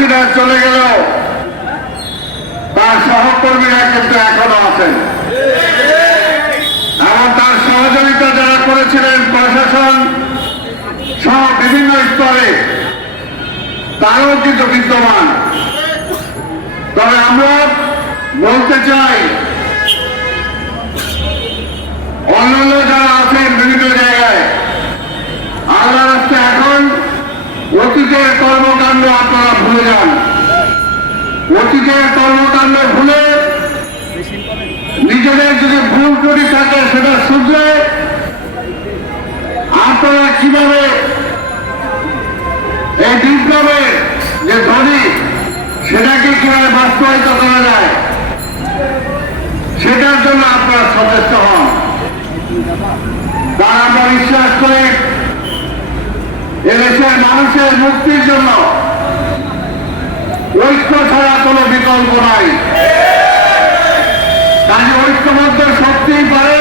হাসিনা চলে গেল, তার সহকর্মীরা কিন্তু এখনো আছেন এবং তার সহযোগিতা যারা করেছিলেন প্রশাসন সহ বিভিন্ন স্তরে তারও কিন্তু বিদ্যমান। তবে আমরা বলতে চাই, অন্যান্য যারা আছেন বিভিন্ন জায়গায়, আল্লাহ রাস্তা এখন অতীতের কর্মকাণ্ড আপনারা ভুলে যান। অতীতের কর্মকাণ্ড ভুলে নিজেদের যদি ভুল ত্রুটি থাকে সেটা শুধরে আপনারা কিভাবে এই বিপ্লবের যে ধ্বনি সেটাকে কিভাবে বাস্তবায়িত করা যায় সেটার জন্য আপনারা সচেষ্ট হন। তার আমরা বিশ্বাস করি এদেশের মানুষের মুক্তির জন্য ঐক্য ছাড়া কোনো বিকল্প নাই। কাজে ঐক্যবদ্ধ শক্তিই পারে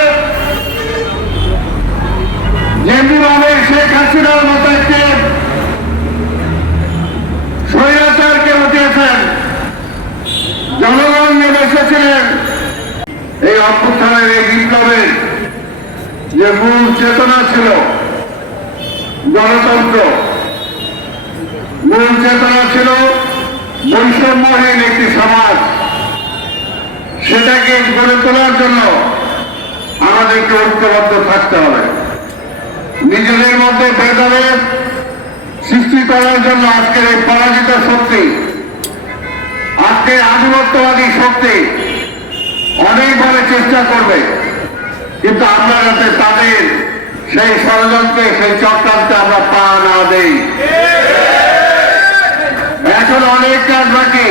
যেমনিভাবে শেখ হাসিনার মতো একটি স্বৈরাচারকে উঠিয়েছেন, জনগণ নেমে এসেছিলেন। এই অভ্যুত্থানের এই বিপ্লবের যে মূল চেতনা ছিল গণতন্ত্র, মূল চেতনা ছিল বৈষম্যহীন একটি সমাজ, সেটাকে গড়ে তোলার জন্য আমাদেরকে ঐক্যবদ্ধ থাকতে হবে। নিজেদের মধ্যে ভেদাভেদ সৃষ্টি করার জন্য আজকের এই পরাজিত শক্তি, আজকের আধিপত্যবাদী শক্তি অনেকভাবে চেষ্টা করবে, কিন্তু আমরা যাতে তাদের সেই ষড়যন্ত্রে সেই চক্রান্তে আমরা পা না দেই। এখন অনেক কাজ বাকি।